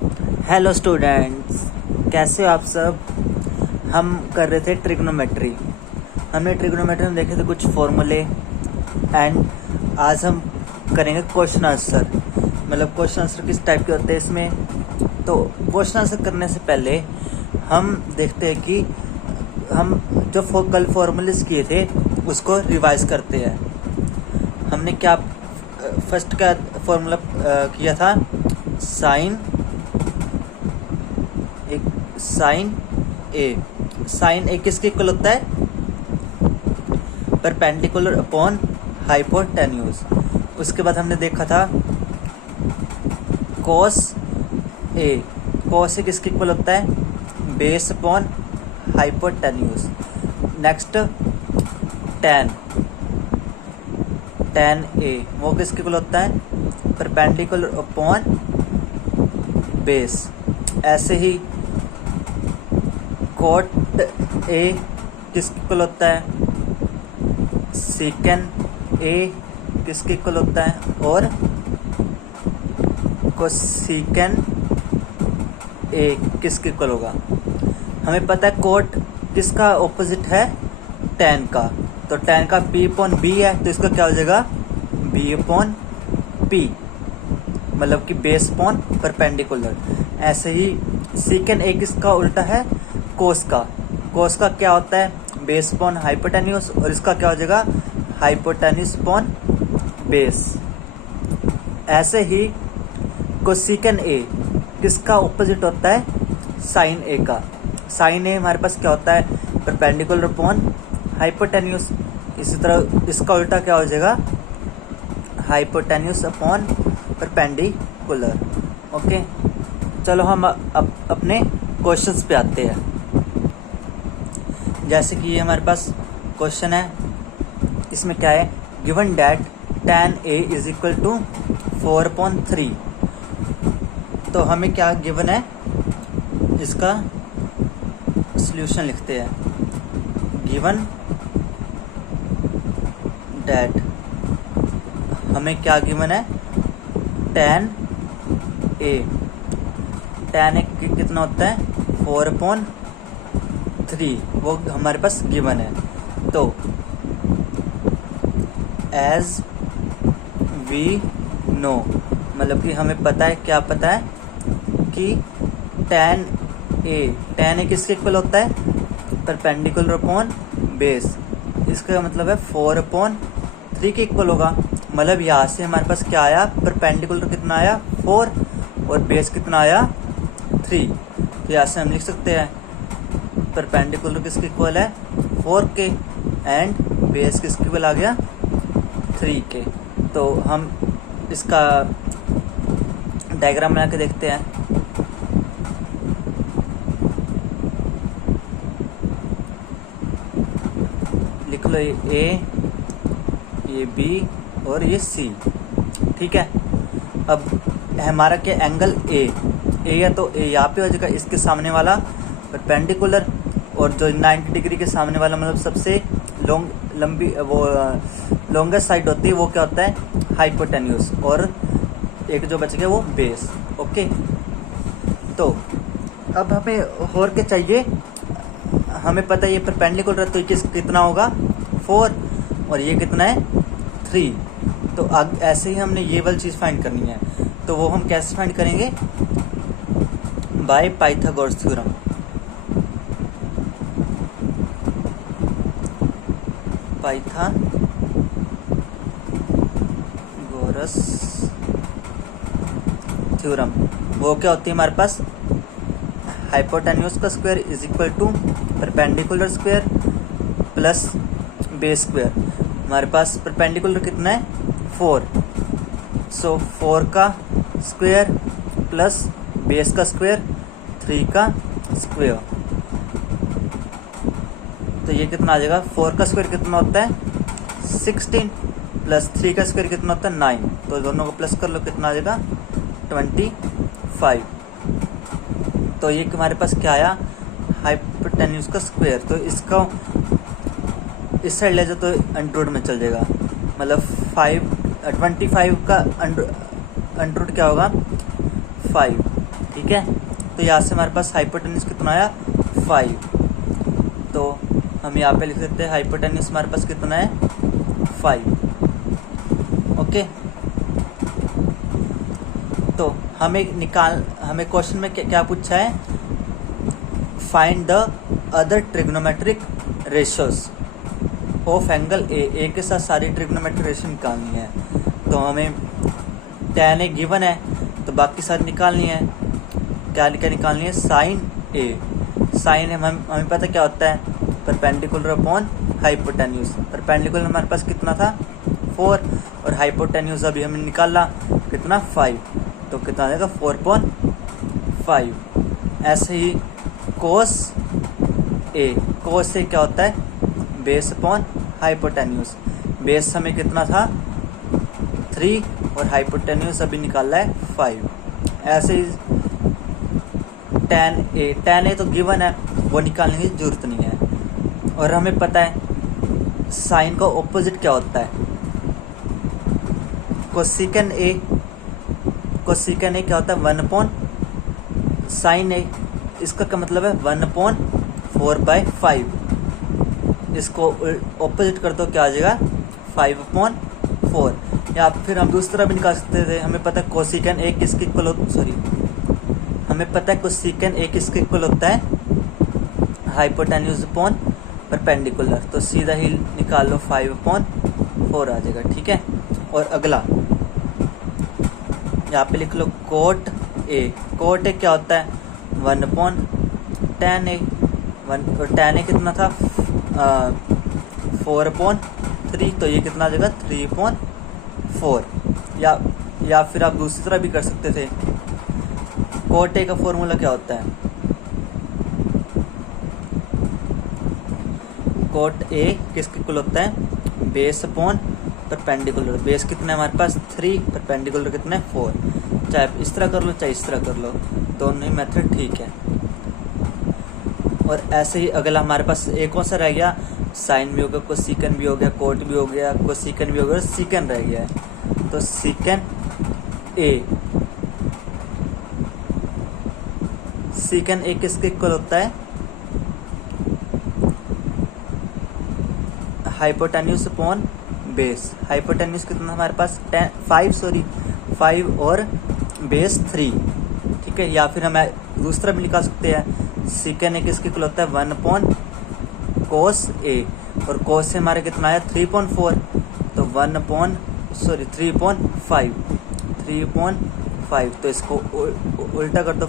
Hello students, कैसे हो आप सब। हम कर रहे थे ट्रिग्नोमेट्री। हमने ट्रिग्नोमेट्री में देखे थे कुछ फॉर्मूले एंड आज हम करेंगे क्वेश्चन आंसर। मतलब क्वेश्चन आंसर किस टाइप के होते हैं इसमें। तो क्वेश्चन आंसर करने से पहले हम देखते हैं कि हम जो कल फॉर्मूलेस किए थे उसको रिवाइज करते हैं। हमने क्या फर्स्ट का फॉर्मूला किया था, साइन ए किसके इक्वल होता है, परपेंडिकुलर अपॉन हाइपोटेन्यूज। उसके बाद हमने देखा था कॉस ए किसके इक्वल होता है, base upon hypotenuse. Next tan A वो किसके इक्वल होता है, परपेंडिकुलर अपॉन बेस। ऐसे ही कोट ए किसके इक्वल होता है, सेकेंड ए किसके इक्वल होता है, और कोसेकेंड ए किसके इक्वल होगा। हमें पता है कोट किसका ऑपोजिट है, टेन का। तो टेन का बी अपॉन बी है, तो इसका क्या हो जाएगा, बी अपॉन पी, मतलब कि बेस अपॉन परपेंडिकुलर। ऐसे ही सेकेंड ए किसका उल्टा है, कोस का क्या होता है, बेस अपॉन हाइपोटेन्यूज, और इसका क्या हो जाएगा, हाइपोटेन्यूज अपॉन बेस। ऐसे ही कोसेकेंड ए किसका ऑपोजिट होता है, साइन ए का। साइन ए हमारे पास क्या होता है, परपेंडिकुलर अपॉन हाइपोटेन्यूज। इसी तरह इसका उल्टा क्या हो जाएगा, हाइपोटेन्यूज अपॉन परपेंडिकुलर। ओके, चलो हम अपने क्वेश्चंस पे आते हैं। जैसे कि ये हमारे पास क्वेश्चन है, इसमें क्या है, given that tan a is equal to 4/3। तो हमें क्या गिवन है, इसका सॉल्यूशन लिखते हैं। गिवन डैट हमें क्या गिवन है, tan a कितना होता है, 4/3, वो हमारे पास गिवन है। तो एज वी नो, मतलब कि हमें पता है, क्या पता है कि tan a किसके इक्वल होता है, परपेंडिकुलर अपॉन बेस। इसका मतलब है 4/3 के इक्वल होगा। मतलब यहाँ से हमारे पास क्या आया, परपेंडिकुलर कितना आया, 4, और बेस कितना आया, 3। तो यहाँ से हम लिख सकते हैं परपेंडिकुलर किसके इक्वल है, 4 के, एंड बेस किसके इक्वल आ गया, 3 के। तो हम इसका डायग्राम बना के देखते हैं। लिख लो ये बी और ये सी, ठीक है। अब हमारा क्या, एंगल ए है, तो ए यहाँ पे हो जाएगा, इसके सामने वाला परपेंडिकुलर, और जो 90 डिग्री के सामने वाला, मतलब सबसे लंबी वो लॉन्गेस्ट साइड होती है, वो क्या होता है, हाइपोटेन्यूज, और एक जो बच गया वो बेस। ओके, तो अब हमें और क्या चाहिए, हमें पता है ये परपेंडिकुलर, तो कितना होगा, 4, और ये कितना है, 3। तो अब ऐसे ही हमने ये वाली चीज़ फाइंड करनी है। तो वो हम कैसे फाइंड करेंगे, by Pythagoras theorem. Pythagoras theorem वो क्या होती है हमारे पास, हाइपोटेन्यूज का square is equal to perpendicular square plus base square. हमारे पास परपेंडिकुलर कितना है, 4, सो 4 का स्क्वायर प्लस बेस का स्क्वायर, 3 का स्क्वायर। तो ये कितना आ जाएगा, 4 का स्क्वायर कितना होता है, 16, प्लस 3 का स्क्वायर कितना होता है, 9। तो दोनों को प्लस कर लो, कितना आ जाएगा, 25। तो ये हमारे पास क्या आया, हाइपोटेन्यूज का स्क्वायर। तो इसका इस साइड ले जाओ तो अंडर रूट में चल जाएगा, मतलब 25 का अंडर रूट क्या होगा, 5, ठीक है। तो यहाँ से हमारे पास हाइपोटेन्यूज कितना आया 5, तो हम यहाँ पे लिख देते हैं हाइपोटेन्यूज हमारे पास कितना है 5। ओके, तो हमें क्वेश्चन में क्या पूछा है, find the other trigonometric ratios of angle A के साथ सारी ट्रिग्नोमेट्रिक रेशियो निकालनी है। तो हमें tan ए गिवन है तो बाकी सारी निकालनी है। क्या निकालनी है, साइन ए। साइन हमें पता क्या होता है, परपेंडिकुलर अपॉन हाइपोटेन्यूज। परपेंडिकुलर हमारे पास कितना था 4 और हाइपोटेन्यूज अभी हमने निकाला कितना 5, तो कितना आ जाएगा 4/5। ऐसे ही कोस ए क्या होता है, बेस अपॉन हाइपोटेन्यूज। बेस हमें कितना था 3 और हाइपोटेन्यूज अभी निकाला है 5। ऐसे ही tan ए तो गिवन है, वो निकालने की जरूरत नहीं है। और हमें पता है साइन का ऑपोजिट क्या होता है, कोसिकन ए क्या होता है 1/sin ए। इसका क्या मतलब है 1/4/5। इसको ऑपोजिट कर दो, क्या आ जाएगा 5/4। या फिर हम दूसरा भी निकाल सकते थे। हमें पता है कोसिकन ए किसके इक्वल होता है हाइपोटेन्यूज अपॉन परपेंडिकुलर। तो सीधा ही निकाल लो 5/4 आ जाएगा, ठीक है। और अगला यहाँ पे लिख लो कोट ए क्या होता है 1/tan ए। tan ए कितना था 4/3, तो ये कितना आ जाएगा 3/4। या फिर आप दूसरी तरह भी कर सकते थे। कोट ए का फॉर्मूला क्या होता है, कोट ए किसके इक्वल होता है, बेस अपॉन परपेंडिकुलर। बेस कितना है हमारे पास 3, परपेंडिकुलर कितना है 4। चाहे इस तरह कर लो चाहे इस तरह कर लो, दोनों ही मेथड ठीक है। और ऐसे ही अगला हमारे पास एक कौन सा रह गया, साइन भी हो गया, कोसिकन भी हो गया, कोट भी हो गया, कोसिकन भी हो गया, सीकन रह गया है। तो सीकन ए किसके इक्वल होता है, हाइपोटेन्यूज अपॉन बेस। हाइपोटेन्यूज कितना हमारे पास 5 और बेस 3, ठीक है। या फिर हम दूसरा भी निकाल सकते हैं, सीकन ए किसके इक्वल होता है 1/cos ए। और cos से हमारे कितना आया 3/4, तो 3/5। तो इसको उल्टा कर दो